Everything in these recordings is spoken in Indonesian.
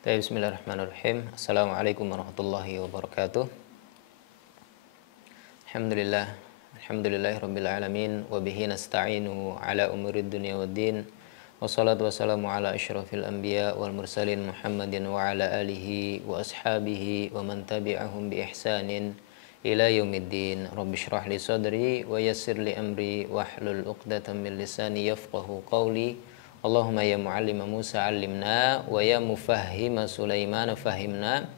Bismillahirrahmanirrahim. Assalamualaikum warahmatullahi wabarakatuh. Alhamdulillah. Alhamdulillahirabbil alamin wa bihi nasta'inu ala umurid dunya waddin. Wassalatu wassalamu ala asyrafil anbiya wal mursalin Muhammadin wa ala alihi wa ashabihi wa man tabi'ahum bi ihsanin ila yaumiddin. Rabbi shrah li sadri wa yassir li amri wahlul 'uqdatam min lisani yafqahu qawli. Allahumma ya mu'allima Musa 'allimna wa ya mufahhima Sulaiman fahimna.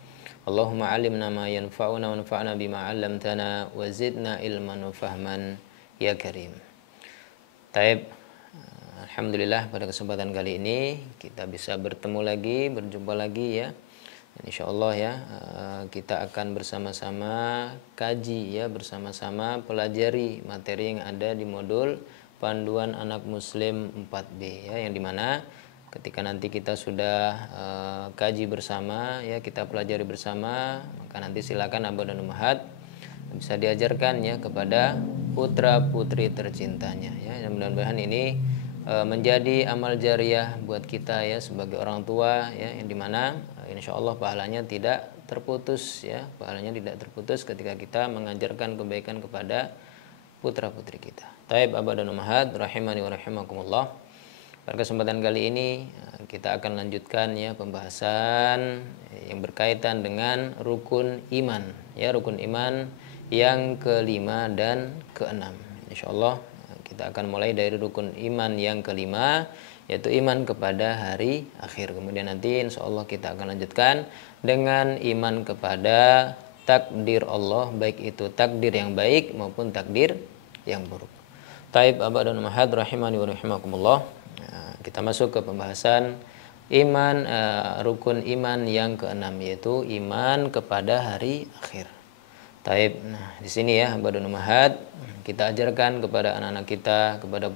Allahumma 'allimna ma yanfa'una wa anfa'na bima 'allamtana wa zidna ilman wa fahman ya karim. Taib. Alhamdulillah pada kesempatan kali ini kita bisa bertemu lagi, berjumpa lagi ya. Insyaallah ya, kita akan bersama-sama kaji ya, bersama-sama pelajari materi yang ada di modul Panduan Anak Muslim 4B ya, yang dimana ketika nanti kita sudah kaji bersama ya, kita pelajari bersama, maka nanti silakan Abah dan Ummahat bisa diajarkan ya kepada putra putri tercintanya ya. Dan mudah-mudahan ini menjadi amal jariah buat kita ya sebagai orang tua ya, yang dimana insya Allah pahalanya tidak terputus ya, pahalanya tidak terputus ketika kita mengajarkan kebaikan kepada putra putri kita. Taib Abah dan Ummahat rahimani wa rahimakumullah. Pada kesempatan kali ini kita akan lanjutkan ya pembahasan yang berkaitan dengan rukun iman ya, rukun iman yang kelima dan keenam. Insyaallah kita akan mulai dari rukun iman yang kelima, yaitu iman kepada hari akhir. Kemudian nanti insyaallah kita akan lanjutkan dengan iman kepada takdir Allah, baik itu takdir yang baik maupun takdir yang buruk. Taib Abah dan Ummahat rahimani wa rahimakumullah. Kita masuk ke pembahasan iman, rukun iman yang keenam, yaitu iman kepada hari akhir. Taib. Nah, di sini ya Abah dan Ummahat, kita ajarkan kepada anak-anak kita, kepada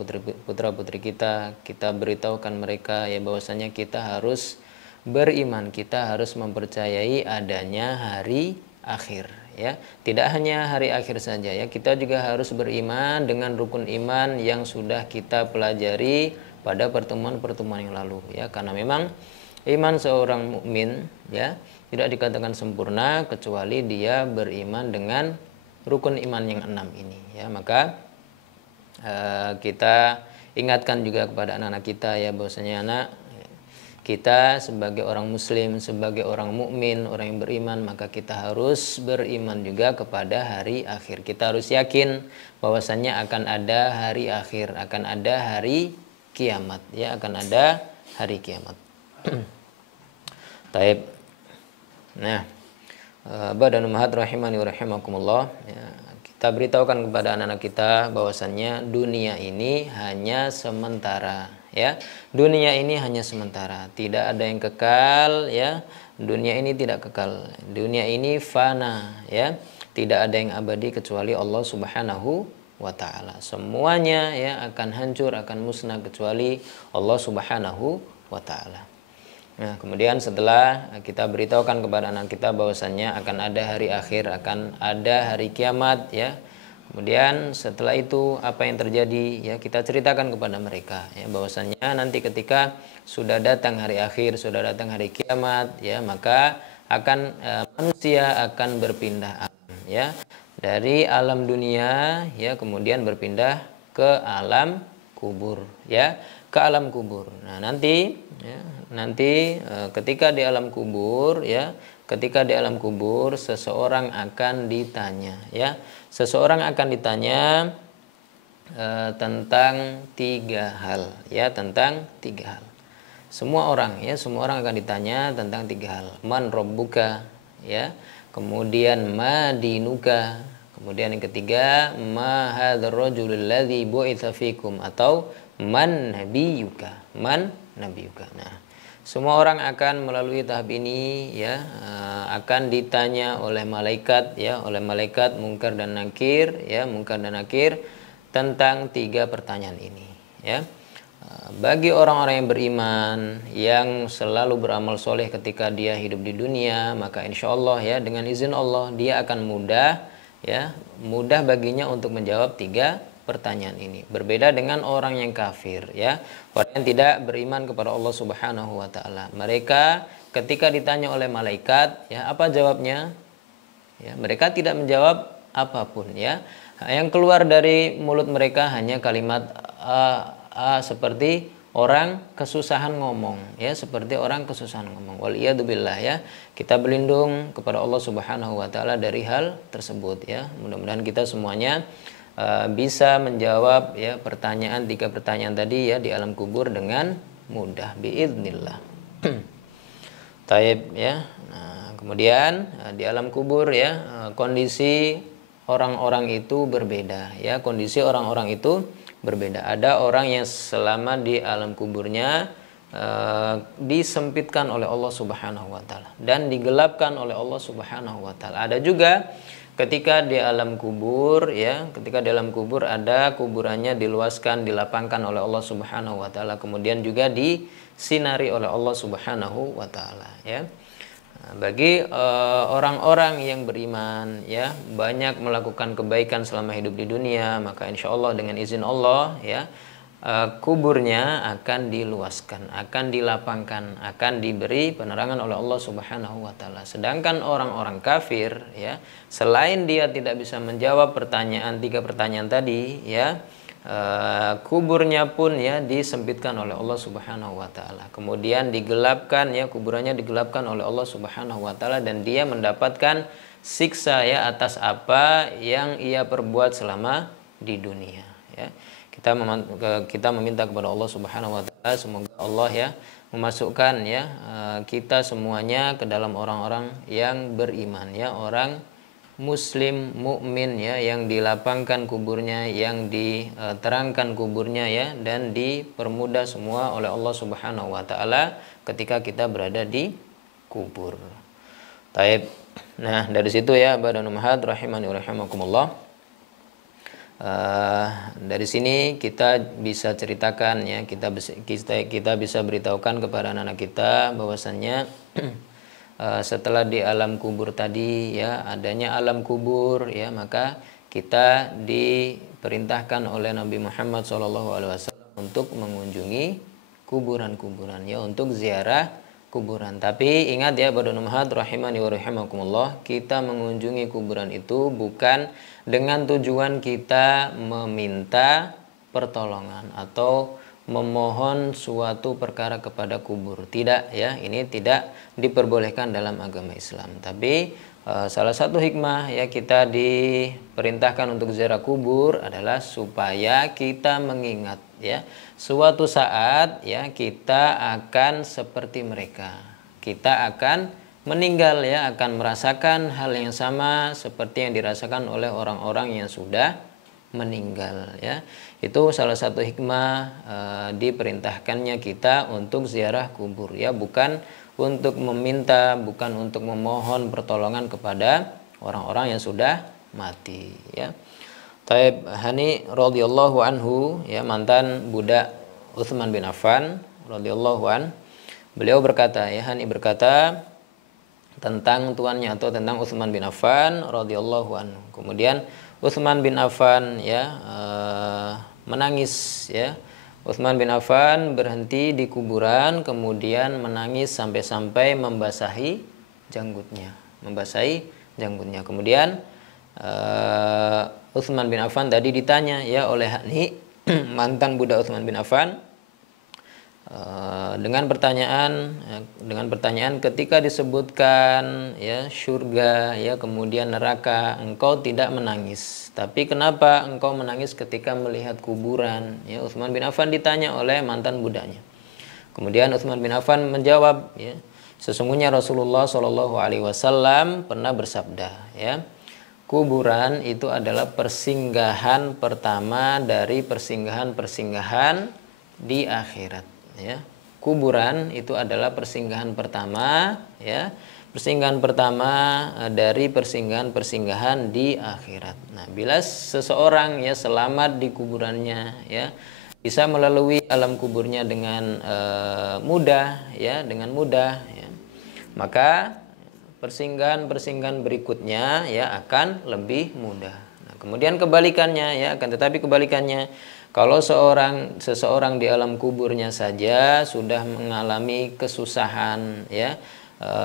putra-putri kita, kita beritahukan mereka ya bahwasanya kita harus beriman, kita harus mempercayai adanya hari akhir ya. Tidak hanya hari akhir saja ya, kita juga harus beriman dengan rukun iman yang sudah kita pelajari pada pertemuan-pertemuan yang lalu ya, karena memang iman seorang mukmin ya tidak dikatakan sempurna kecuali dia beriman dengan rukun iman yang 6 ini ya. Maka kita ingatkan juga kepada anak-anak kita ya bahwasanya anak kita sebagai orang muslim, sebagai orang mukmin, orang yang beriman, maka kita harus beriman juga kepada hari akhir. Kita harus yakin bahwasanya akan ada hari akhir, akan ada hari kiamat ya, akan ada hari kiamat. Taib. Nah, Abah dan Ummahat rahimani wa rahimakumullah ya, kita beritahukan kepada anak-anak kita bahwasannya dunia ini hanya sementara ya. Dunia ini hanya sementara, tidak ada yang kekal ya. Dunia ini tidak kekal. Dunia ini fana ya. Tidak ada yang abadi kecuali Allah Subhanahu wa taala. Semuanya ya akan hancur, akan musnah kecuali Allah Subhanahu wa taala. Nah, kemudian setelah kita beritahukan kepada anak kita bahwasannya akan ada hari akhir, akan ada hari kiamat ya. Kemudian setelah itu apa yang terjadi ya, kita ceritakan kepada mereka ya bahwasannya nanti ketika sudah datang hari akhir, sudah datang hari kiamat ya, maka akan manusia akan berpindah alam ya, dari alam dunia ya, kemudian berpindah ke alam kubur ya, ke alam kubur. Nah, nanti ya, ketika di alam kubur ya, ketika di alam kubur seseorang akan ditanya ya, seseorang akan ditanya tentang 3 hal ya, tentang 3 hal. Semua orang ya, semua orang akan ditanya tentang 3 hal. Man rabbuka ya, kemudian ma dinuka, kemudian yang ketiga ma hadzal rajulul ladzi bu'itsa fikum, atau man nabiyuka, man nabiyuka. Nah, semua orang akan melalui tahap ini ya, akan ditanya oleh malaikat ya, oleh malaikat Munkar dan Nakir ya, Munkar dan Nakir tentang 3 pertanyaan ini ya. Bagi orang-orang yang beriman, yang selalu beramal soleh ketika dia hidup di dunia, maka insya Allah ya, dengan izin Allah dia akan mudah ya, mudah baginya untuk menjawab 3 pertanyaan ini. Berbeda dengan orang yang kafir ya, orang yang tidak beriman kepada Allah Subhanahu wa taala. Mereka ketika ditanya oleh malaikat, ya apa jawabnya? Ya, mereka tidak menjawab apapun, ya. Yang keluar dari mulut mereka hanya kalimat seperti orang kesusahan ngomong, ya, seperti orang kesusahan ngomong. Waliyadzubillah, ya. Kita berlindung kepada Allah Subhanahu wa taala dari hal tersebut, ya. Mudah-mudahan kita semuanya bisa menjawab, ya, tiga pertanyaan tadi, ya, di alam kubur dengan mudah biidznillah. Taib, ya. Nah, kemudian di alam kubur, ya, kondisi orang-orang itu berbeda, ya. Kondisi orang-orang itu berbeda. Ada orang yang selama di alam kuburnya disempitkan oleh Allah Subhanahu wa taala dan digelapkan oleh Allah Subhanahu wa taala. Ada juga ketika di alam kubur, ya, ketika di alam kubur ada kuburannya diluaskan, dilapangkan oleh Allah Subhanahu wa taala, kemudian juga disinari oleh Allah Subhanahu wa taala, ya. Nah, bagi orang-orang yang beriman, ya, banyak melakukan kebaikan selama hidup di dunia, maka insya Allah dengan izin Allah, ya, kuburnya akan diluaskan, akan dilapangkan, akan diberi penerangan oleh Allah Subhanahu wa taala. Sedangkan orang-orang kafir, ya, selain dia tidak bisa menjawab tiga pertanyaan tadi, ya, kuburnya pun, ya, disempitkan oleh Allah Subhanahu wa taala. Kemudian digelapkan, ya, kuburannya digelapkan oleh Allah Subhanahu wa taala dan dia mendapatkan siksa, ya, atas apa yang ia perbuat selama di dunia, ya. Kita meminta kepada Allah Subhanahu wa taala semoga Allah, ya, memasukkan, ya, kita semuanya ke dalam orang-orang yang beriman, ya, orang muslim mukmin, ya, yang dilapangkan kuburnya, yang diterangkan kuburnya, ya, dan dipermudah semua oleh Allah Subhanahu wa taala ketika kita berada di kubur. Taib. Nah, dari situ, ya, badan ummahat rahimani wa rahimakumullah. Dari sini kita bisa ceritakan, ya, kita bisa beritahukan kepada anak-anak kita bahwasannya setelah di alam kubur tadi, ya, adanya alam kubur, ya, maka kita diperintahkan oleh Nabi Muhammad SAW untuk mengunjungi kuburan-kuburan, ya, untuk ziarah kuburan. Tapi ingat, ya, badan ummahat rahimani wa rahimakumullah, kita mengunjungi kuburan itu bukan dengan tujuan kita meminta pertolongan atau memohon suatu perkara kepada kubur. Tidak, ya, ini tidak diperbolehkan dalam agama Islam. Tapi salah satu hikmah, ya, kita diperintahkan untuk ziarah kubur adalah supaya kita mengingat, ya, suatu saat, ya, kita akan seperti mereka. Kita akan meninggal, ya, akan merasakan hal yang sama seperti yang dirasakan oleh orang-orang yang sudah meninggal, ya. Itu salah satu hikmah diperintahkannya kita untuk ziarah kubur, ya, bukan untuk meminta, bukan untuk memohon pertolongan kepada orang-orang yang sudah mati, ya. Taib. Hani radhiyallahu anhu, ya, mantan budak Utsman bin Affan radhiyallahu an, beliau berkata, ya, Hani berkata tentang tuannya atau tentang Utsman bin Affan radhiyallahu anhu. Kemudian Utsman bin Affan, ya, menangis, ya. Utsman bin Affan berhenti di kuburan kemudian menangis sampai-sampai membasahi janggutnya, Kemudian Utsman bin Affan tadi ditanya, ya, oleh Hani mantan budak Utsman bin Affan dengan pertanyaan ketika disebutkan, ya, surga, ya, kemudian neraka, engkau tidak menangis, tapi kenapa engkau menangis ketika melihat kuburan, ya. Utsman bin Affan ditanya oleh mantan budaknya. Kemudian Utsman bin Affan menjawab, ya, sesungguhnya Rasulullah SAW pernah bersabda, ya, kuburan itu adalah persinggahan pertama dari persinggahan-persinggahan di akhirat, ya. Kuburan itu adalah persinggahan pertama, ya, persinggahan pertama dari persinggahan-persinggahan di akhirat. Nah, bila seseorang, ya, selamat di kuburannya, ya, bisa melalui alam kuburnya dengan mudah, ya, ya, maka persinggahan-persinggahan berikutnya, ya, akan lebih mudah. Nah, kemudian kebalikannya, ya, tetapi kebalikannya, kalau seseorang di alam kuburnya saja sudah mengalami kesusahan, ya,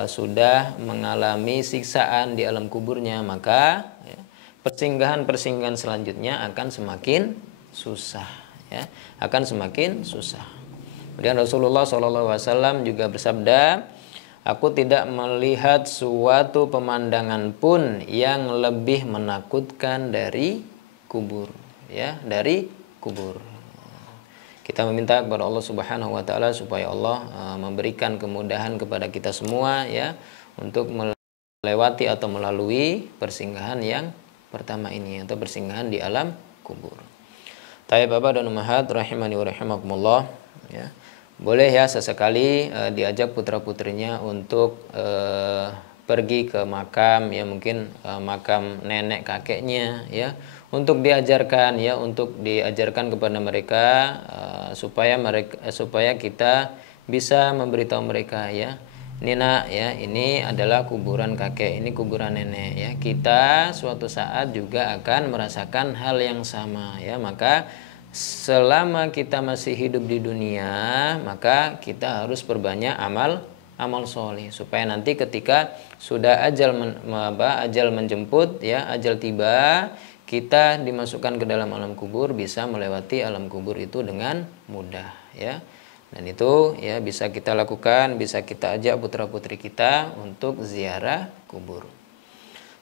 sudah mengalami siksaan di alam kuburnya, maka ya, persinggahan-persinggahan selanjutnya akan semakin susah, ya, akan semakin susah. Kemudian Rasulullah SAW juga bersabda, aku tidak melihat suatu pemandangan pun yang lebih menakutkan dari kubur, ya, dari kubur. Kita meminta kepada Allah Subhanahu wa taala supaya Allah memberikan kemudahan kepada kita semua, ya, untuk melewati atau melalui persinggahan yang pertama ini, atau persinggahan di alam kubur. Tayyib Bapak dan Ummahat rahimani wa rahimakumullah, ya. Boleh ya sesekali diajak putra-putrinya untuk pergi ke makam, ya, mungkin makam nenek kakeknya, ya, untuk diajarkan, ya, untuk diajarkan kepada mereka supaya kita bisa memberitahu mereka, ya, ini nak, ya, ini adalah kuburan kakek, ini kuburan nenek, ya, kita suatu saat juga akan merasakan hal yang sama, ya. Maka selama kita masih hidup di dunia, maka kita harus perbanyak amal soleh, supaya nanti ketika sudah ajal menjemput, ya, ajal tiba, kita dimasukkan ke dalam alam kubur, bisa melewati alam kubur itu dengan mudah, ya. Dan itu, ya, bisa kita lakukan, bisa kita ajak putra-putri kita untuk ziarah kubur.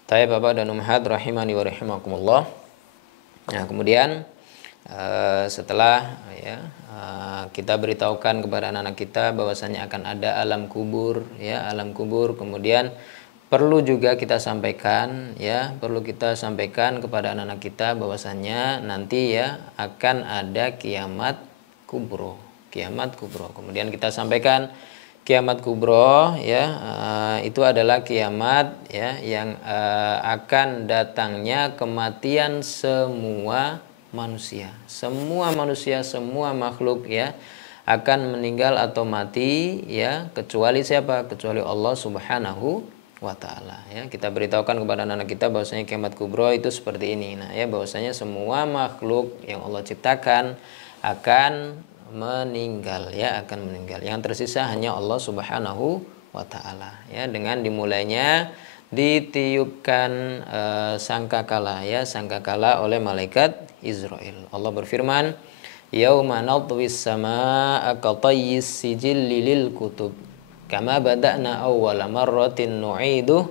Tayyib Bapak dan Ummahat rahimani wa rahimakumullah. Nah, kemudian setelah, ya, kita beritahukan kepada anak-anak kita bahwasanya akan ada alam kubur, ya, alam kubur, kemudian perlu juga kita sampaikan, ya, perlu kita sampaikan kepada anak-anak kita bahwasanya nanti, ya, akan ada kiamat kubro, kiamat kubro. Kemudian kita sampaikan kiamat kubro, ya, itu adalah kiamat, ya, yang akan datangnya kematian semua manusia, semua makhluk, ya, akan meninggal atau mati, ya, kecuali siapa? Kecuali Allah Subhanahu wa taala, ya. Kita beritahukan kepada anak-anak kita bahwasanya kiamat kubro itu seperti ini. Nah, ya, bahwasanya semua makhluk yang Allah ciptakan akan meninggal, ya, akan meninggal. Yang tersisa hanya Allah Subhanahu wa taala, ya, dengan dimulainya ditiupkan sangkakala, ya, sangkakala oleh malaikat Israel. Allah berfirman, yauma nadwis samaa'a katayyis sijilli lil kutub kama bada'na awwala marratin nu'idu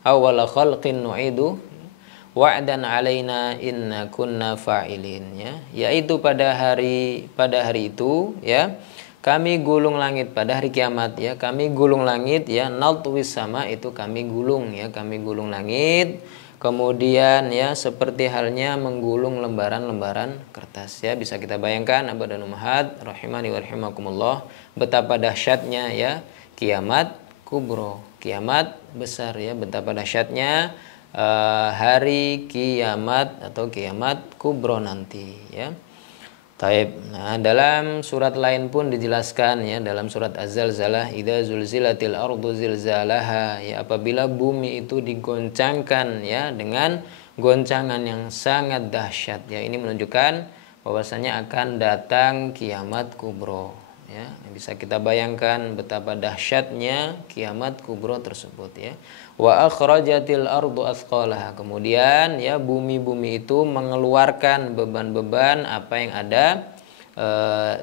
awwala khalqin nu'idu wa'dan 'alaina inna kunna fa'ilin, ya, yaitu pada hari itu, ya, kami gulung langit pada hari kiamat, ya, kami gulung langit, ya, nadwis sama itu kami gulung, ya, kami gulung langit. Kemudian, ya, seperti halnya menggulung lembaran-lembaran kertas, ya. Bisa kita bayangkan Abah dan Ummahat rahimani wa rahimakumullah, betapa dahsyatnya, ya, kiamat kubro, kiamat besar, ya, betapa dahsyatnya hari kiamat atau kiamat kubro nanti, ya. Taib. Nah, dalam surat lain pun dijelaskan, ya, dalam surat Az-Zalzalah, idza zulzilatil ardu zilzalaha, ya, apabila bumi itu digoncangkan, ya, dengan goncangan yang sangat dahsyat, ya. Ini menunjukkan bahwasanya akan datang kiamat kubro, ya. Bisa kita bayangkan betapa dahsyatnya kiamat kubro tersebut, ya. Wa akhrajatil ardu athqalaha, kemudian, ya, bumi itu mengeluarkan beban-beban apa yang ada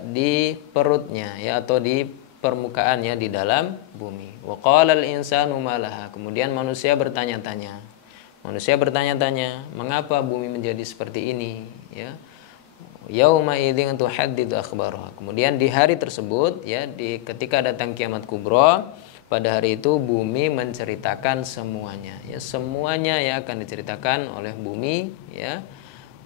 di perutnya, ya, atau di permukaan, ya, di dalam bumi. Wa qalal insanu malaha, kemudian manusia bertanya-tanya, mengapa bumi menjadi seperti ini, ya. Yauma idzin tuhadditsu akhbaraha, kemudian di hari tersebut, ya, ketika datang kiamat kubro, pada hari itu bumi menceritakan semuanya, ya, semuanya, ya, akan diceritakan oleh bumi, ya,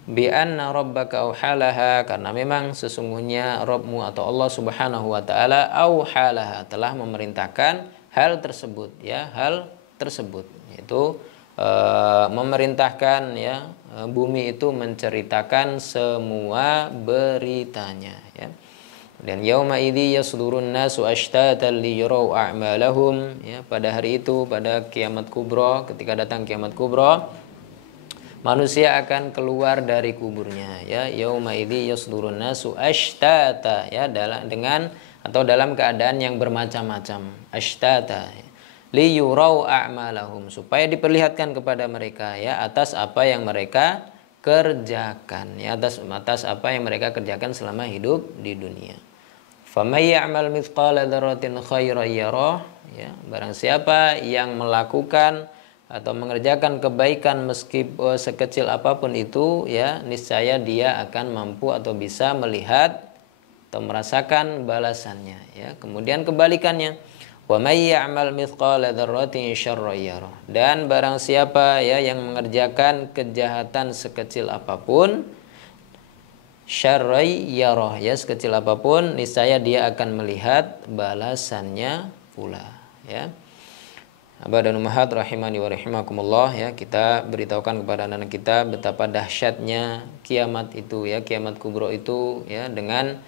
bi anna rabbaka auhalaha, karena memang sesungguhnya Rabbmu atau Allah Subhanahu wa taala auhalaha telah memerintahkan hal tersebut, ya, hal tersebut, yaitu memerintahkan, ya, bumi itu menceritakan semua beritanya, ya. Dan yauma idzi yasdurun nasu ashtatan liyurau a'malahum, ya, pada hari itu, pada kiamat kubro, ketika datang kiamat kubro, manusia akan keluar dari kuburnya, ya, yauma idzi yasdurun nasu ashtata, ya, dalam keadaan yang bermacam-macam, ashtata, ya. liyurau a'malahum, supaya diperlihatkan kepada mereka ya atas apa yang mereka kerjakan ya, atas apa yang mereka kerjakan selama hidup di dunia. Faman ya'mal mithqala dzarratin khairan yarah, ya, barang siapa yang melakukan atau mengerjakan kebaikan meskipun sekecil apapun itu ya, niscaya dia akan mampu atau bisa melihat atau merasakan balasannya ya. Kemudian kebalikannya, wa may ya'mal mithqala dzarratin syarran yarah, dan barang siapa ya yang mengerjakan kejahatan sekecil apapun, syarrai yarah ya, sekecil apapun niscaya dia akan melihat balasannya pula ya. Abah dan Ummahat rahimani wa rahimakumullah ya, kita beritahukan kepada anak-anak kita betapa dahsyatnya kiamat itu ya, kiamat kubro itu ya, dengan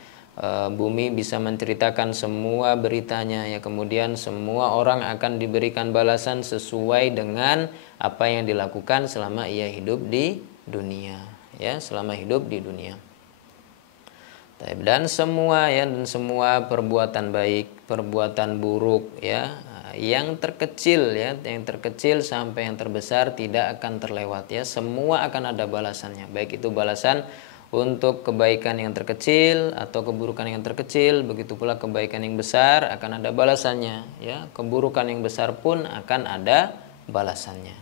bumi bisa menceritakan semua beritanya ya, kemudian semua orang akan diberikan balasan sesuai dengan apa yang dilakukan selama ia hidup di dunia ya, selama hidup di dunia. Dan semua ya, dan semua perbuatan baik, perbuatan buruk ya, yang terkecil ya, yang terkecil sampai yang terbesar tidak akan terlewat ya, semua akan ada balasannya, baik itu balasan untuk kebaikan yang terkecil atau keburukan yang terkecil, begitu pula kebaikan yang besar akan ada balasannya ya, keburukan yang besar pun akan ada balasannya.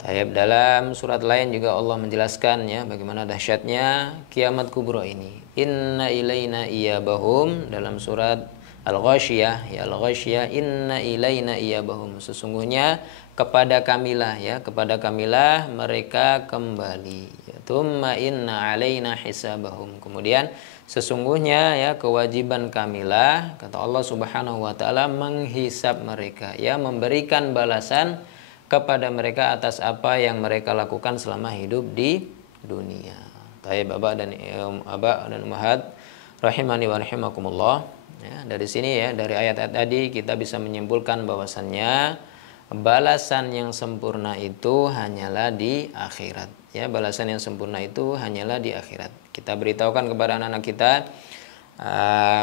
Taib, dalam surat lain juga Allah menjelaskan ya bagaimana dahsyatnya kiamat kubro ini. Inna ilaina iyabahum, dalam surat Al-Ghasyiyah ya, Al-Ghasyiyah, inna ilaina iyabahum, sesungguhnya kepada kamilah ya, kepada kamilah mereka kembali ya. Tsumma inna alaina hisabahum, kemudian sesungguhnya ya kewajiban kamilah, kata Allah Subhanahu wa taala, menghisab mereka ya, memberikan balasan kepada mereka atas apa yang mereka lakukan selama hidup di dunia. Taib, Abah dan Ummahat rahimani wa rahimakumullah. Ya, dari sini ya, dari ayat-ayat tadi kita bisa menyimpulkan bahwasannya balasan yang sempurna itu hanyalah di akhirat. Ya, balasan yang sempurna itu hanyalah di akhirat. Kita beritahukan kepada anak-anak kita,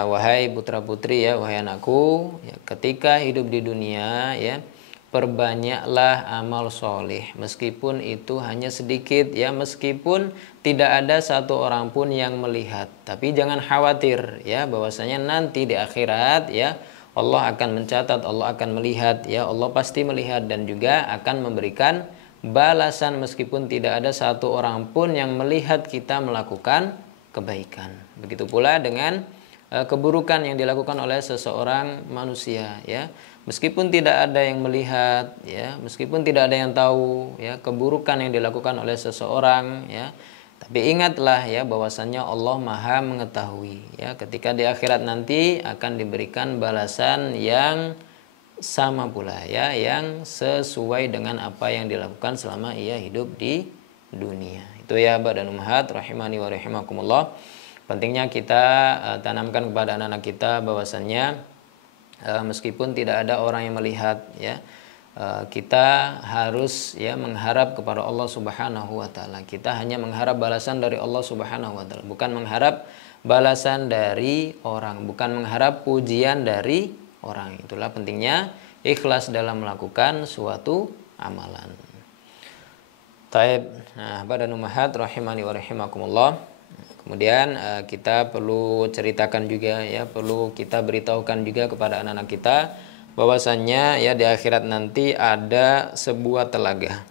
wahai putra-putri ya, wahai anakku, ya, ketika hidup di dunia ya, perbanyaklah amal soleh, meskipun itu hanya sedikit ya, meskipun tidak ada satu orang pun yang melihat, tapi jangan khawatir ya, bahwasanya nanti di akhirat ya Allah akan mencatat, Allah akan melihat ya, Allah pasti melihat dan juga akan memberikan balasan meskipun tidak ada satu orang pun yang melihat kita melakukan kebaikan. Begitu pula dengan keburukan yang dilakukan oleh seseorang manusia ya, meskipun tidak ada yang melihat ya, meskipun tidak ada yang tahu ya keburukan yang dilakukan oleh seseorang ya, tapi ingatlah ya bahwasannya Allah Maha mengetahui ya, ketika di akhirat nanti akan diberikan balasan yang sama pula ya, yang sesuai dengan apa yang dilakukan selama ia hidup di dunia. Itu ya Abah dan Ummahat rahimani wa rahimakumullah. Pentingnya kita tanamkan kepada anak-anak kita bahwasannya meskipun tidak ada orang yang melihat ya, kita harus ya mengharap kepada Allah Subhanahu wa taala. Kita hanya mengharap balasan dari Allah Subhanahu wa taala, bukan mengharap balasan dari orang, bukan mengharap pujian dari orang. Itulah pentingnya ikhlas dalam melakukan suatu amalan. Taib, nah, Abah dan Ummahat rahimani wa rahimakumullah. Kemudian kita perlu ceritakan juga ya, perlu kita beritahukan juga kepada anak-anak kita bahwasannya ya di akhirat nanti ada sebuah telaga.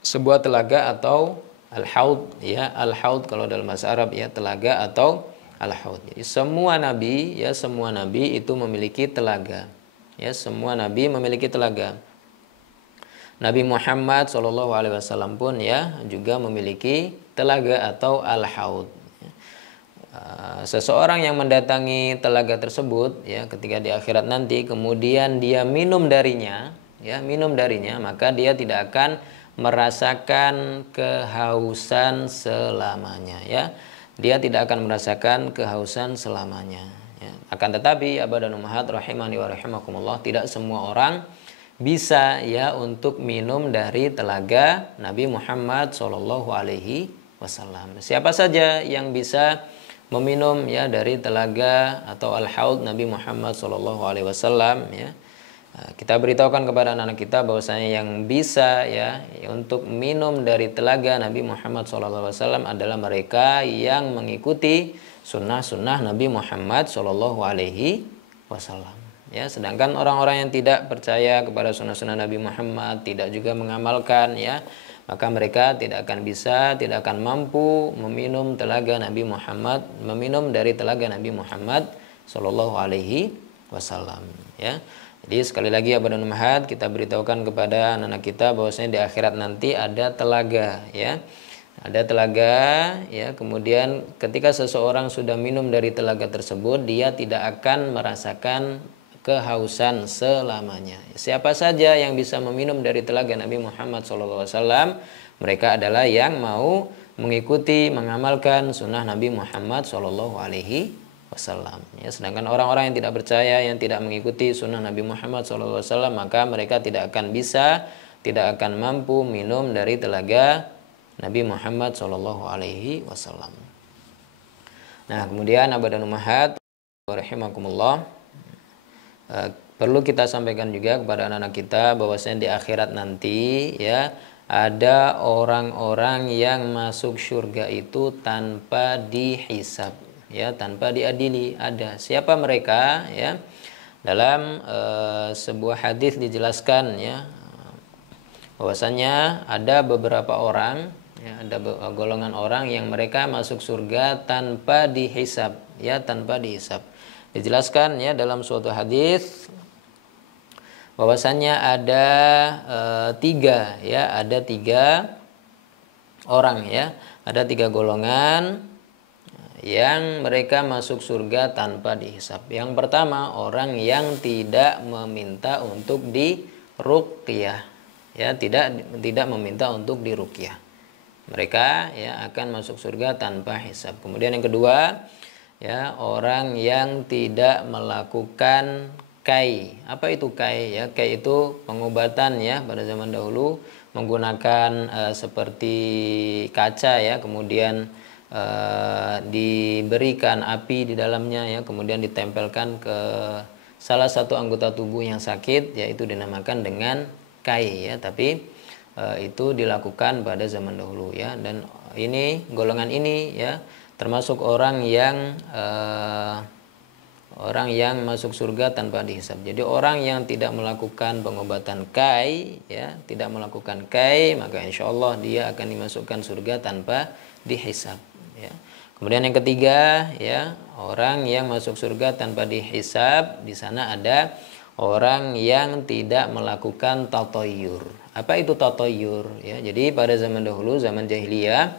Sebuah telaga atau al-haud ya, al-haud kalau dalam bahasa Arab ya, telaga atau al-haud. Jadi semua nabi ya, semua nabi itu memiliki telaga. Ya, semua nabi memiliki telaga. Nabi Muhammad SAW pun ya juga memiliki telaga atau al-haud. Seseorang yang mendatangi telaga tersebut ya ketika di akhirat nanti, kemudian dia minum darinya ya, minum darinya, maka dia tidak akan merasakan kehausan selamanya ya. Dia tidak akan merasakan kehausan selamanya ya. Akan tetapi Abah dan Ummahat rahimani wa rahimakumullah, tidak semua orang bisa ya untuk minum dari telaga Nabi Muhammad Shallallahu Alaihi Wasallam. Siapa saja yang bisa meminum ya dari telaga atau al-haud Nabi Muhammad Shallallahu Alaihi Wasallam ya, Kita beritahukan kepada anak-anak kita bahwasanya yang bisa ya untuk minum dari telaga Nabi Muhammad SAW adalah mereka yang mengikuti sunnah-sunnah Nabi Muhammad SAW. Ya, sedangkan orang-orang yang tidak percaya kepada sunnah-sunnah Nabi Muhammad, tidak juga mengamalkan ya, maka mereka tidak akan bisa, tidak akan mampu meminum telaga Nabi Muhammad, meminum dari telaga Nabi Muhammad SAW. Ya. Jadi sekali lagi Abah dan Ummahat, kita beritahukan kepada anak-anak kita bahwasanya di akhirat nanti ada telaga ya. Ada telaga ya, kemudian ketika seseorang sudah minum dari telaga tersebut, dia tidak akan merasakan kehausan selamanya. Siapa saja yang bisa meminum dari telaga Nabi Muhammad SAW, mereka adalah yang mau mengikuti, mengamalkan sunnah Nabi Muhammad SAW. Ya, sedangkan orang-orang yang tidak percaya, yang tidak mengikuti sunnah Nabi Muhammad SAW, maka mereka tidak akan bisa, tidak akan mampu minum dari telaga Nabi Muhammad SAW. Nah, kemudian Abah dan Ummahat rahimakumullah, perlu kita sampaikan juga kepada anak-anak kita bahwasanya di akhirat nanti ya ada orang-orang yang masuk surga itu tanpa dihisab ya, tanpa diadili. Ada siapa mereka ya? Dalam sebuah hadis dijelaskan ya bahwasanya ada beberapa orang ya, ada golongan orang yang mereka masuk surga tanpa dihisab ya, tanpa dihisab. Dijelaskan ya dalam suatu hadis bahwasanya ada tiga ya, ada tiga orang ya, ada tiga golongan yang mereka masuk surga tanpa dihisab. Yang pertama, orang yang tidak meminta untuk diruqyah ya, tidak meminta untuk diruqyah. Mereka ya akan masuk surga tanpa hisab. Kemudian yang kedua ya, orang yang tidak melakukan kai. Apa itu kai ya? Kai itu pengobatan ya, pada zaman dahulu menggunakan seperti kaca ya, kemudian diberikan api di dalamnya ya, kemudian ditempelkan ke salah satu anggota tubuh yang sakit, yaitu dinamakan dengan kai ya. Tapi itu dilakukan pada zaman dahulu ya, dan ini golongan ini ya termasuk orang yang masuk surga tanpa dihisab. Jadi orang yang tidak melakukan pengobatan kai ya, tidak melakukan kai, maka insya Allah dia akan dimasukkan surga tanpa dihisab ya. Kemudian yang ketiga ya, orang yang masuk surga tanpa dihisab, di sana ada orang yang tidak melakukan tatoyur. Apa itu tatoyur ya? Jadi pada zaman dahulu, zaman jahiliyah,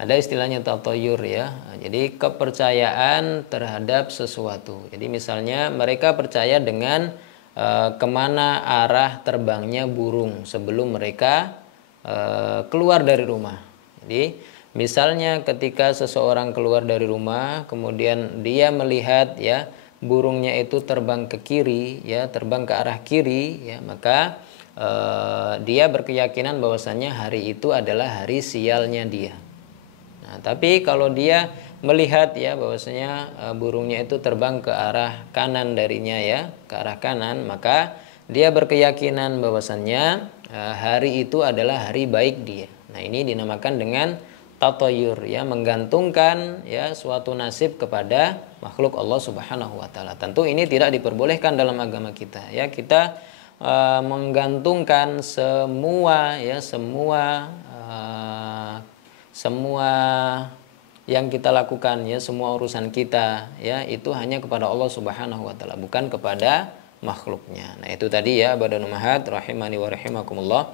ada istilahnya tatoyur ya. Jadi kepercayaan terhadap sesuatu. Jadi misalnya mereka percaya dengan kemana arah terbangnya burung sebelum mereka keluar dari rumah. Jadi misalnya ketika seseorang keluar dari rumah, kemudian dia melihat ya burungnya itu terbang ke kiri ya, terbang ke arah kiri ya, maka dia berkeyakinan bahwasannya hari itu adalah hari sialnya dia. Nah, tapi kalau dia melihat ya bahwasanya burungnya itu terbang ke arah kanan darinya ya, ke arah kanan, maka dia berkeyakinan bahwasannya hari itu adalah hari baik dia. Nah, ini dinamakan dengan tatoyur ya, menggantungkan ya suatu nasib kepada makhluk Allah Subhanahu wa taala. Tentu ini tidak diperbolehkan dalam agama kita ya. Kita menggantungkan semua ya, semua yang kita lakukan ya, semua urusan kita ya, itu hanya kepada Allah Subhanahu wa taala, bukan kepada makhluknya. Nah, itu tadi ya Abah dan Ummahat rahimani wa rahimakumullah,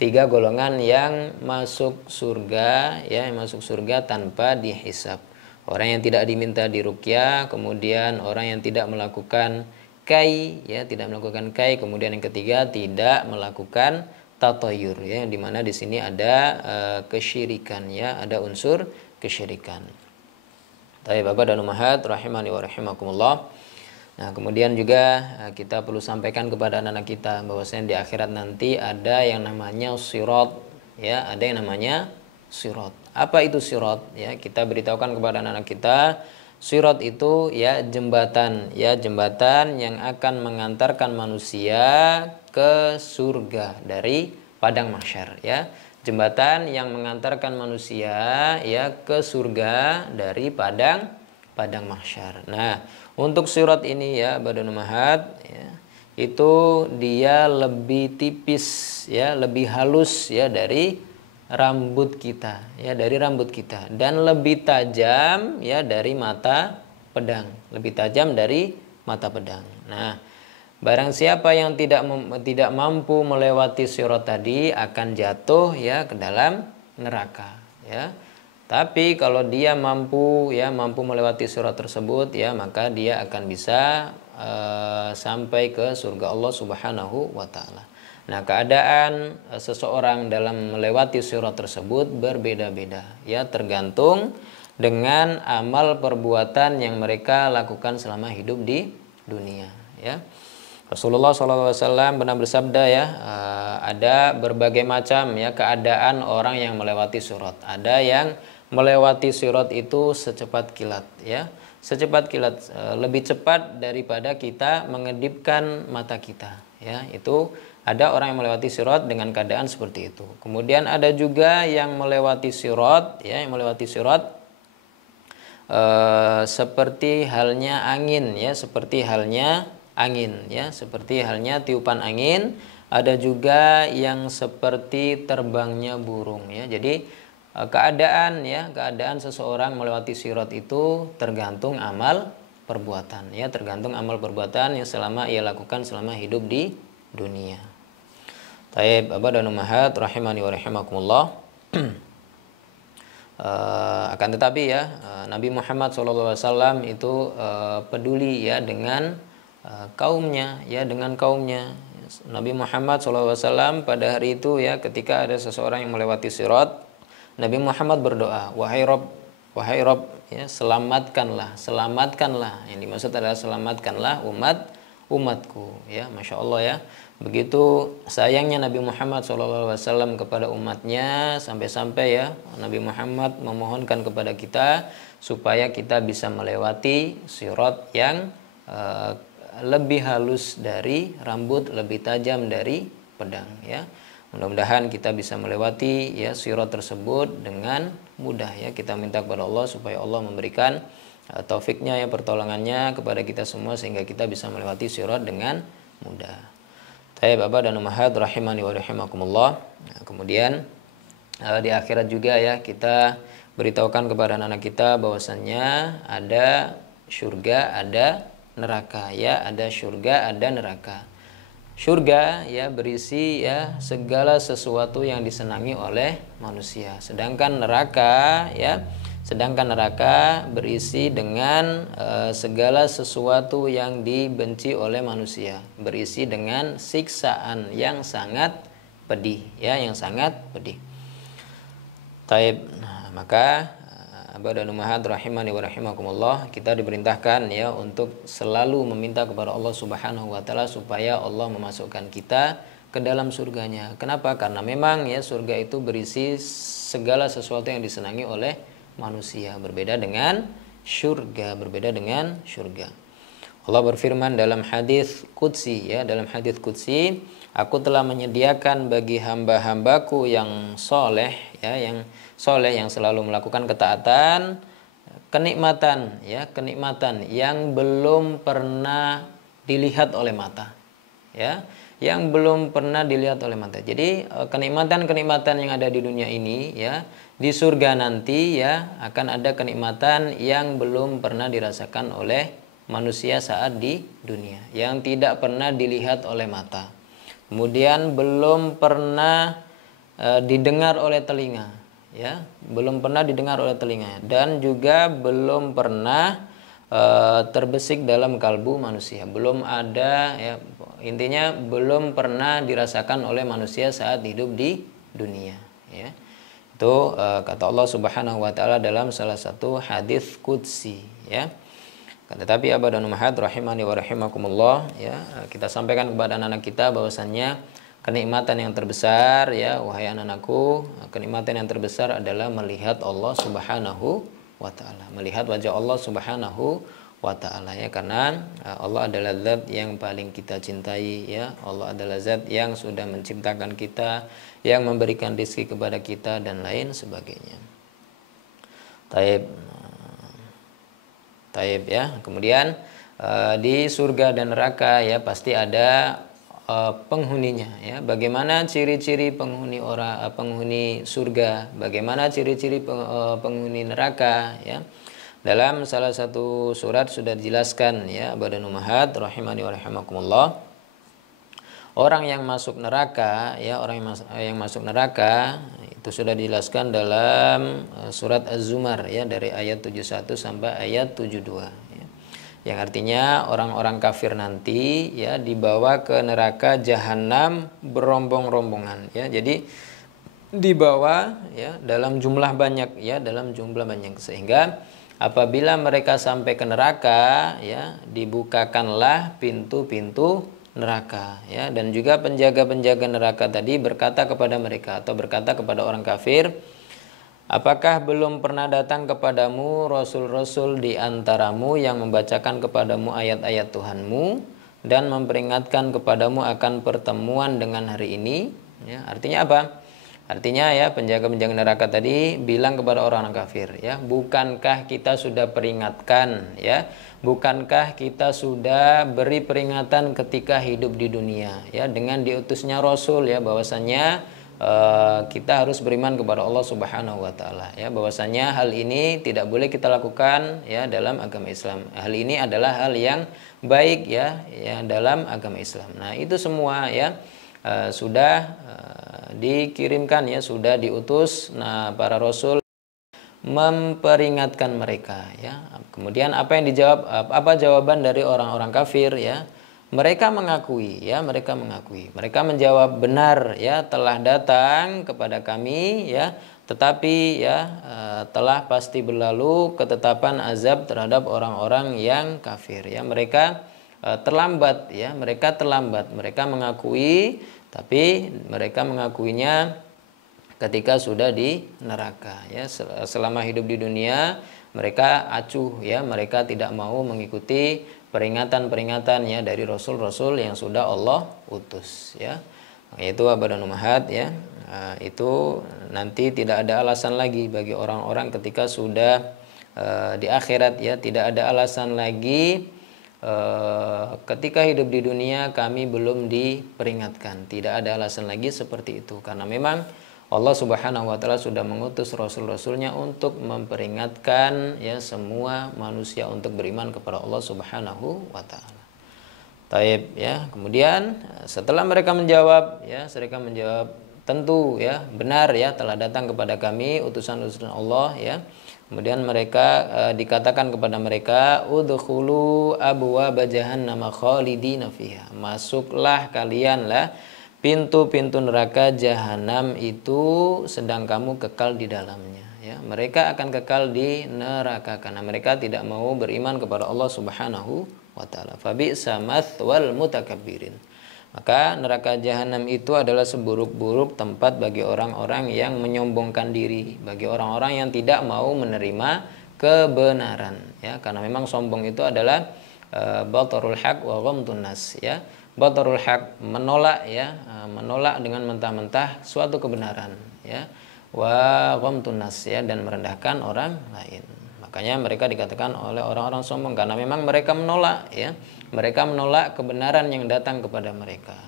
tiga golongan yang masuk surga ya, yang masuk surga tanpa dihisab. Orang yang tidak diminta diruqyah, kemudian orang yang tidak melakukan kai ya, tidak melakukan kai, kemudian yang ketiga tidak melakukan tatoyur ya, di mana di sini ada kesyirikan ya, ada unsur kesyirikan. Baik Bapak dan Ummahat rahimani wa rahimakumullah. Nah, kemudian juga kita perlu sampaikan kepada anak-anak kita bahwasanya di akhirat nanti ada yang namanya sirat ya, ada yang namanya sirat. Apa itu sirat ya? Kita beritahukan kepada anak-anak kita, Sirat itu ya jembatan yang akan mengantarkan manusia ke surga dari padang mahsyar ya. Jembatan yang mengantarkan manusia ya ke surga dari padang mahsyar. Nah, untuk sirat ini ya Badan Umahat ya, itu dia lebih tipis ya, lebih halus ya dari rambut kita ya, dari rambut kita, dan lebih tajam ya dari mata pedang, lebih tajam dari mata pedang. Nah, barang siapa yang tidak mampu melewati sirat tadi akan jatuh ya ke dalam neraka ya. Tapi kalau dia mampu melewati sirat tersebut ya, maka dia akan bisa sampai ke surga Allah Subhanahu wa taala. Nah, keadaan seseorang dalam melewati sirat tersebut berbeda-beda ya, tergantung dengan amal perbuatan yang mereka lakukan selama hidup di dunia ya. Rasulullah SAW pernah bersabda ya, ada berbagai macam ya keadaan orang yang melewati sirat. Ada yang melewati sirat itu secepat kilat ya, secepat kilat, lebih cepat daripada kita mengedipkan mata kita ya. Itu ada orang yang melewati sirat dengan keadaan seperti itu. Kemudian ada juga yang melewati sirat ya, yang melewati sirat seperti halnya angin ya, seperti halnya angin ya, seperti halnya tiupan angin. Ada juga yang seperti terbangnya burung ya. Jadi keadaan seseorang melewati sirat itu tergantung amal perbuatan ya, tergantung amal perbuatan yang selama ia lakukan selama hidup di dunia. Taib Abah dan Ummahat rahimani wa rahimakumullah. Akan tetapi ya, Nabi Muhammad SAW itu peduli ya dengan kaumnya ya, dengan kaumnya. Nabi Muhammad SAW pada hari itu ya, ketika ada seseorang yang melewati sirat, Nabi Muhammad berdoa, wahai Rob ya, selamatkanlah. Yang dimaksud adalah selamatkanlah umatku ya. Masya Allah ya, begitu sayangnya Nabi Muhammad SAW kepada umatnya, sampai-sampai ya Nabi Muhammad memohonkan kepada kita supaya kita bisa melewati sirat yang lebih halus dari rambut, lebih tajam dari pedang ya. Mudah-mudahan kita bisa melewati ya sirat tersebut dengan mudah ya. Kita minta kepada Allah supaya Allah memberikan taufiknya ya, pertolongannya kepada kita semua sehingga kita bisa melewati sirat dengan mudah. Taib Bapak dan Ummahat rahimani wa rahimakumullah. Nah, kemudian di akhirat juga ya, kita beritahukan kepada anak-anak kita bahwasannya ada surga, ada neraka ya, ada surga, ada neraka. Surga ya berisi ya segala sesuatu yang disenangi oleh manusia. Sedangkan neraka berisi dengan segala sesuatu yang dibenci oleh manusia, berisi dengan siksaan yang sangat pedih ya, yang sangat pedih. Taib. Nah, maka Abah dan Ummahat rahimani wa rahimakumullah, kita diperintahkan ya untuk selalu meminta kepada Allah Subhanahu wa taala supaya Allah memasukkan kita ke dalam surganya. Kenapa? Karena memang ya surga itu berisi segala sesuatu yang disenangi oleh manusia, berbeda dengan surga. Allah berfirman dalam hadis qudsi ya, dalam hadis qudsi, aku telah menyediakan bagi hamba-hambaku yang soleh ya, yang selalu melakukan ketaatan, kenikmatan yang belum pernah dilihat oleh mata ya, yang belum pernah dilihat oleh mata. Jadi kenikmatan-kenikmatan yang ada di dunia ini ya, di surga nanti ya akan ada kenikmatan yang belum pernah dirasakan oleh manusia saat di dunia, yang tidak pernah dilihat oleh mata, kemudian belum pernah didengar oleh telinga ya, belum pernah didengar oleh telinga, dan juga belum pernah terbesik dalam kalbu manusia, belum ada ya, intinya belum pernah dirasakan oleh manusia saat hidup di dunia ya. Itu kata Allah Subhanahu wa taala dalam salah satu hadis qudsi ya. Tetapi Abah dan Ummahat rahimani wa rahimakumullah ya, kita sampaikan kepada anak-anak kita bahwasannya kenikmatan yang terbesar ya, wahai anak-anakku, kenikmatan yang terbesar adalah melihat Allah Subhanahu wa taala, melihat wajah Allah Subhanahu wa taala ya, karena Allah adalah zat yang paling kita cintai ya. Allah adalah zat yang sudah menciptakan kita, yang memberikan rezeki kepada kita dan lain sebagainya. Taib. Taib ya. Kemudian di surga dan neraka ya pasti ada penghuninya ya. Bagaimana ciri-ciri penghuni surga, bagaimana ciri-ciri penghuni neraka ya. Dalam salah satu surat sudah dijelaskan ya, Badan Ummahat rahimani wa rahimakumullah. Orang yang masuk neraka ya, orang yang masuk neraka itu sudah dijelaskan dalam surat Az-Zumar ya, dari ayat 71 sampai ayat 72 ya. Yang artinya orang-orang kafir nanti ya dibawa ke neraka jahanam berombong-rombongan ya. Jadi dibawa ya dalam jumlah banyak ya, dalam jumlah banyak, sehingga apabila mereka sampai ke neraka ya, dibukakanlah pintu-pintu neraka ya, dan juga penjaga-penjaga neraka tadi berkata kepada mereka atau berkata kepada orang kafir, apakah belum pernah datang kepadamu rasul-rasul di antaramu yang membacakan kepadamu ayat-ayat Tuhanmu dan memperingatkan kepadamu akan pertemuan dengan hari ini ya. Artinya apa? Artinya ya, penjaga-penjaga neraka tadi bilang kepada orang kafir ya, bukankah kita sudah peringatkan ya, bukankah kita sudah beri peringatan ketika hidup di dunia ya, dengan diutusnya Rasul ya, bahwasanya kita harus beriman kepada Allah Subhanahu wa taala ya, bahwasanya hal ini tidak boleh kita lakukan ya dalam agama Islam. Hal ini adalah hal yang baik ya, dalam agama Islam. Nah, itu semua ya sudah dikirimkan ya, sudah diutus para rasul memperingatkan mereka ya. Kemudian apa yang dijawab, apa jawaban dari orang-orang kafir ya? Mereka mengakui ya, mereka menjawab, benar ya, telah datang kepada kami ya, tetapi ya telah pasti berlalu ketetapan azab terhadap orang-orang yang kafir ya. Mereka terlambat ya, mereka mengakui, tapi mereka mengakuinya ketika sudah di neraka ya. Selama hidup di dunia mereka acuh ya, mereka tidak mau mengikuti peringatan-peringatan ya dari rasul-rasul yang sudah Allah utus ya. Itu Badan Ummahat ya. Itu nanti tidak ada alasan lagi bagi orang-orang ketika sudah di akhirat ya, tidak ada alasan lagi ketika hidup di dunia kami belum diperingatkan. Tidak ada alasan lagi seperti itu, karena memang Allah Subhanahu wa taala sudah mengutus rasul-rasulnya untuk memperingatkan ya semua manusia untuk beriman kepada Allah Subhanahu wa taala. Taib ya. Kemudian setelah mereka menjawab ya, tentu ya, benar ya, telah datang kepada kami utusan-utusan Allah ya. Kemudian mereka dikatakan kepada mereka, udkhulu abwaaba jahannam khalidina fiha. Masuklah kalian lah pintu-pintu neraka jahanam itu sedang kamu kekal di dalamnya ya. Mereka akan kekal di neraka karena mereka tidak mau beriman kepada Allah Subhanahu wa taala. Fabi'sa mathwal mutakabbirin. Maka neraka jahanam itu adalah seburuk-buruk tempat bagi orang-orang yang menyombongkan diri, bagi orang-orang yang tidak mau menerima kebenaran ya, karena memang sombong itu adalah batarul haq wa ghamtun nas ya. Batarul haq, menolak ya, menolak dengan mentah-mentah suatu kebenaran ya, wa ghamtun nas ya, dan merendahkan orang lain. Makanya mereka dikatakan oleh orang-orang sombong karena memang mereka menolak ya, mereka menolak kebenaran yang datang kepada mereka.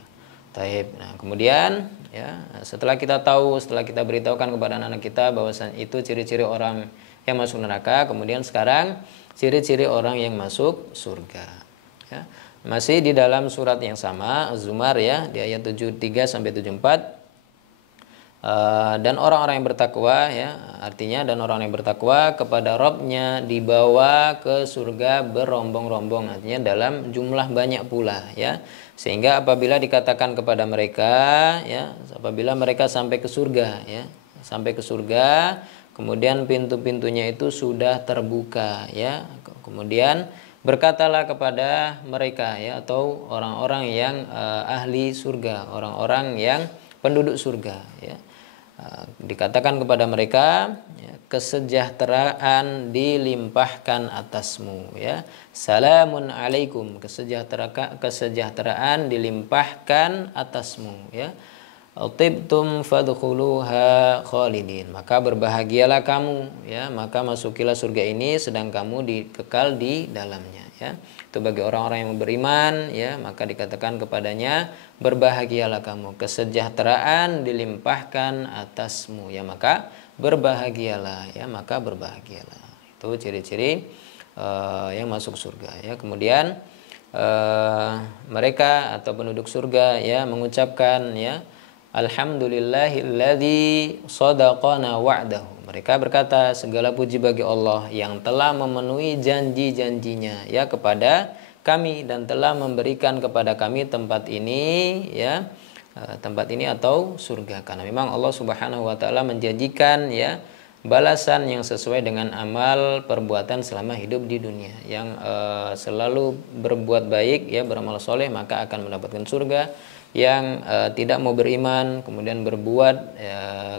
Taib. Nah, kemudian ya, setelah kita tahu, setelah kita beritahukan kepada anak-anak kita bahwasan itu ciri-ciri orang yang masuk neraka, kemudian sekarang ciri-ciri orang yang masuk surga ya. Masih di dalam surat yang sama, Az-Zumar ya, di ayat 73 sampai 74. Dan orang-orang yang bertakwa ya, artinya dan orang yang bertakwa kepada Rabb-nya dibawa ke surga berombong-rombong, artinya dalam jumlah banyak pula ya, sehingga apabila dikatakan kepada mereka ya, apabila mereka sampai ke surga ya, sampai ke surga, kemudian pintu-pintunya itu sudah terbuka ya, kemudian berkatalah kepada mereka ya, atau orang-orang yang ahli surga, orang-orang yang penduduk surga ya, Dikatakan kepada mereka, ya, kesejahteraan dilimpahkan atasmu, ya. Salamun alaikum, kesejahteraan dilimpahkan atasmu, ya. Tibtum fadkhuluha khalidin, maka berbahagialah kamu, ya, maka masukilah surga ini sedang kamu dikekal di dalamnya, ya. Itu bagi orang-orang yang beriman, ya, maka dikatakan kepadanya berbahagialah kamu, kesejahteraan dilimpahkan atasmu, ya, maka berbahagialah, ya, maka berbahagialah. Itu ciri-ciri yang masuk surga, ya. Kemudian mereka atau penduduk surga, ya, mengucapkan, ya, alhamdulillahilladzi shadaqana wa'dahu. Mereka berkata, segala puji bagi Allah yang telah memenuhi janji-janjinya, ya, kepada kami dan telah memberikan kepada kami tempat ini, ya, tempat ini atau surga, karena memang Allah Subhanahu wa taala menjanjikan, ya, balasan yang sesuai dengan amal perbuatan selama hidup di dunia. Yang selalu berbuat baik, ya, beramal soleh, maka akan mendapatkan surga. Yang tidak mau beriman kemudian berbuat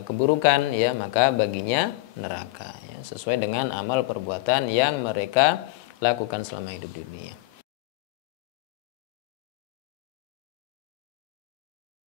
keburukan, ya, maka baginya neraka, ya, sesuai dengan amal perbuatan yang mereka lakukan selama hidup di dunia.